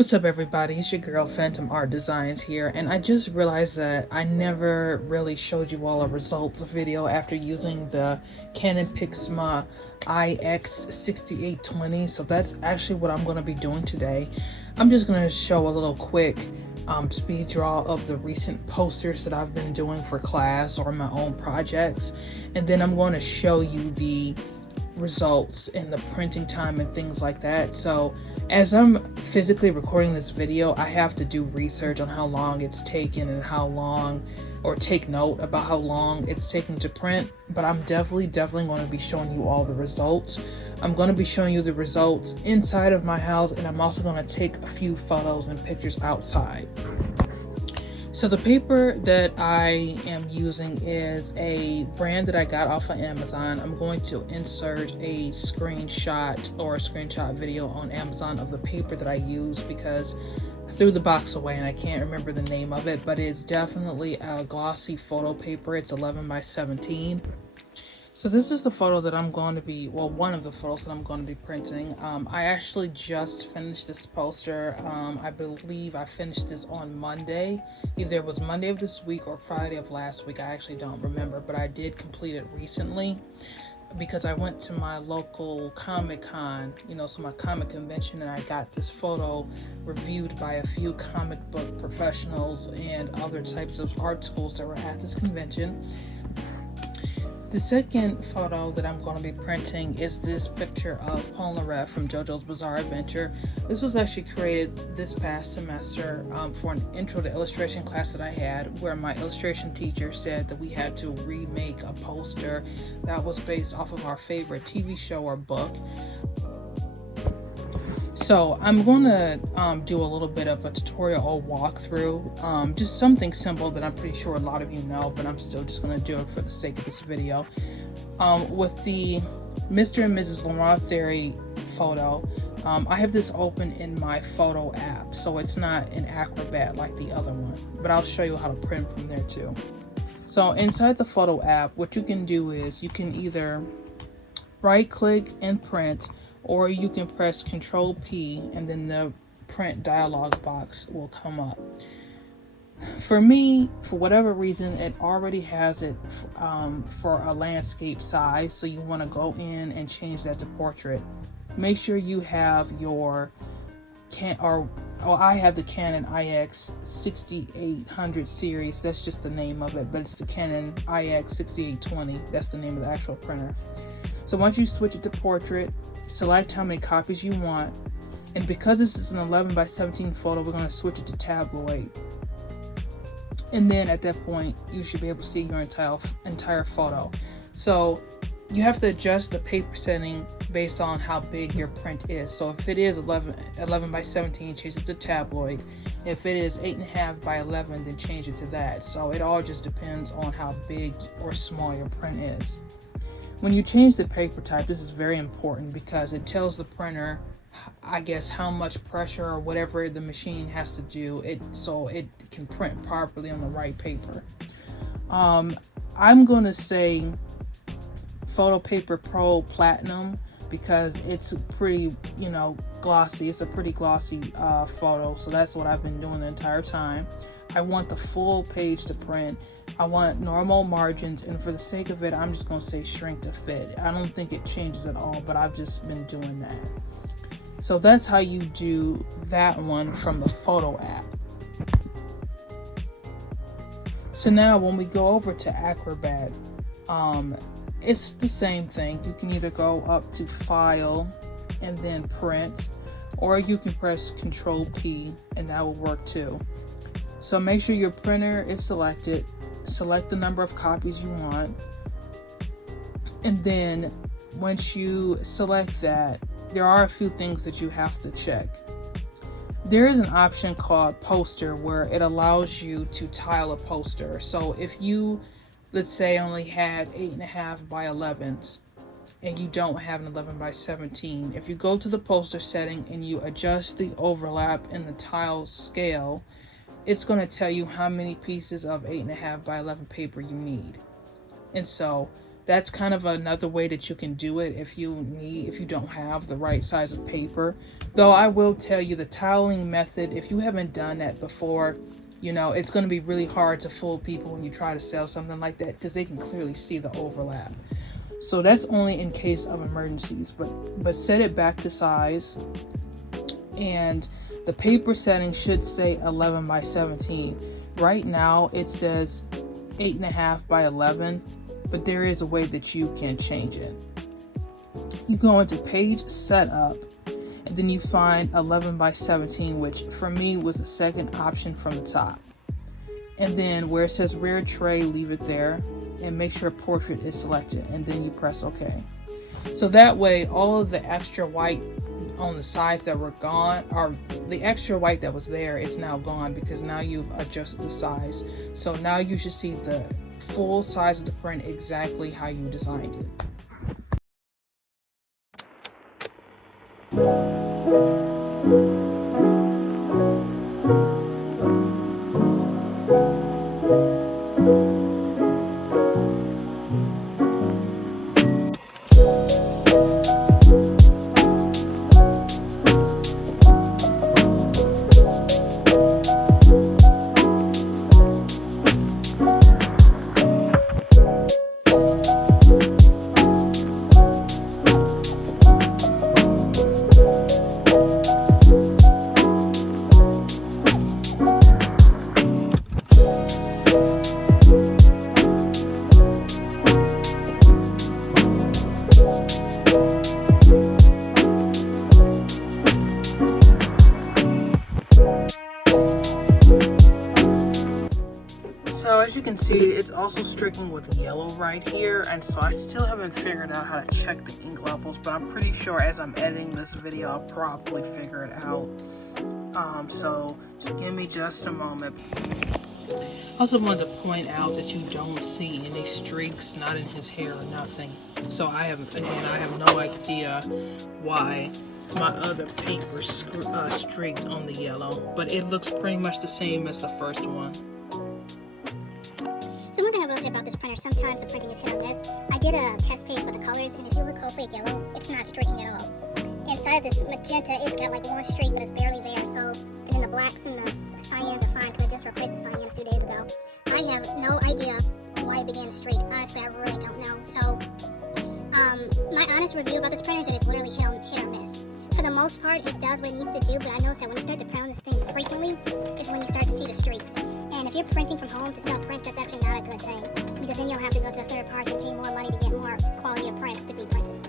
What's up, everybody? It's your girl Phantom Art Designs here, and I just realized that I never really showed you all a results video after using the Canon Pixma IX6820. So that's actually what I'm going to be doing today. I'm just going to show a little quick speed draw of the recent posters that I've been doing for class or my own projects, and then I'm going to show you the results and the printing time and things like that. So as I'm physically recording this video, I have to do research on how long it's taken and how long, or take note about how long it's taking to print. But I'm definitely going to be showing you all the results. I'm going to be showing you the results inside of my house, and I'm also going to take a few photos and pictures outside. So the paper that I am using is a brand that I got off of Amazon. I'm going to insert a screenshot or a screenshot video on Amazon of the paper that I use, because I threw the box away and I can't remember the name of it, but it's definitely a glossy photo paper. It's 11 by 17. So this is the photo that I'm going to be, well, one of the photos that I'm going to be printing. I actually just finished this poster. I believe I finished this on Monday. Either it was Monday of this week or Friday of last week. I actually don't remember, but I did complete it recently because I went to my local Comic-Con, so my comic convention, and I got this photo reviewed by a few comic book professionals and other types of art schools that were at this convention. The second photo that I'm going to be printing is this picture of Polnareff from JoJo's Bizarre Adventure. This was actually created this past semester for an intro to illustration class that I had, where my illustration teacher said that we had to remake a poster that was based off of our favorite TV show or book. So I'm going to do a little bit of a tutorial or walkthrough, just something simple that I'm pretty sure a lot of you know, but I'm still just going to do it for the sake of this video. With the Mr. and Mrs. Laurent Theory photo, I have this open in my photo app, so it's not an Acrobat like the other one, but I'll show you how to print from there too. So inside the photo app, what you can do is you can either right click and print, or you can press Control P and then the print dialog box will come up. For me, for whatever reason, it already has it for a landscape size, so you want to go in and change that to portrait. Make sure you have your I have the Canon IX6800 series. That's just the name of it, but it's the Canon IX6820. That's the name of the actual printer. So once you switch it to portrait, select how many copies you want, and because this is an 11 by 17 photo, we're going to switch it to tabloid, and then at that point you should be able to see your entire photo. So you have to adjust the paper setting based on how big your print is. So if it is 11 by 17, change it to tabloid. If it is 8.5 by 11, then change it to that. So it all just depends on how big or small your print is. When you change the paper type, this is very important because it tells the printer, I guess, how much pressure or whatever the machine has to do so it can print properly on the right paper. I'm going to say Photo Paper Pro Platinum because it's pretty, glossy. It's a pretty glossy photo, so that's what I've been doing the entire time. I want the full page to print. I want normal margins, and for the sake of it, I'm just going to say shrink to fit. I don't think it changes at all, but I've just been doing that. So that's how you do that one from the photo app. So now when we go over to Acrobat, it's the same thing. You can either go up to File and then Print, or you can press Control P and that will work too. So make sure your printer is selected. Select the number of copies you want, and then once you select that, there are a few things that you have to check. There is an option called Poster where it allows you to tile a poster. So if you, let's say, only had 8.5 by 11s and you don't have an 11 by 17, if you go to the poster setting and you adjust the overlap in the tile scale, it's going to tell you how many pieces of 8.5 by 11 paper you need. And so that's kind of another way that you can do it if you don't have the right size of paper. Though I will tell you, the toweling method, if you haven't done that before, it's going to be really hard to fool people when you try to sell something like that, because they can clearly see the overlap. So that's only in case of emergencies, but set it back to size, and the paper setting should say 11 by 17. Right now it says 8.5 by 11, but there is a way that you can change it. You go into page setup, and then you find 11 by 17, which for me was the second option from the top. And then where it says rear tray, leave it there, and make sure portrait is selected, and then you press OK. So that way all of the extra white on the sides that were gone, or the extra white that was there, it's now gone, because now you've adjusted the size. So now you should see the full size of the print exactly how you designed it. So as you can see, it's also streaking with yellow right here, and so I still haven't figured out how to check the ink levels, but I'm pretty sure as I'm editing this video I'll probably figure it out. So give me just a moment. I also wanted to point out that you don't see any streaks, not in his hair or nothing. So I have no idea why my other paper streaked on the yellow, but it looks pretty much the same as the first one. So one thing I will say about this printer, sometimes the printing is hit or miss. I did a test page with the colors, and if you look closely at yellow, it's not streaking at all. Inside of this magenta, it's got like one streak, but it's barely there. So, and then the blacks and the cyans are fine, because I just replaced the cyan a few days ago. I have no idea why it began to streak. Honestly, I really don't know. So, my honest review about this printer is that it's literally hit or miss. For the most part, it does what it needs to do, but I noticed that when you start to print on this thing frequently, is when you start to see the streaks. And if you're printing from home to sell prints, that's actually not a good thing, because then you'll have to go to a third party and pay more money to get more quality of prints to be printed.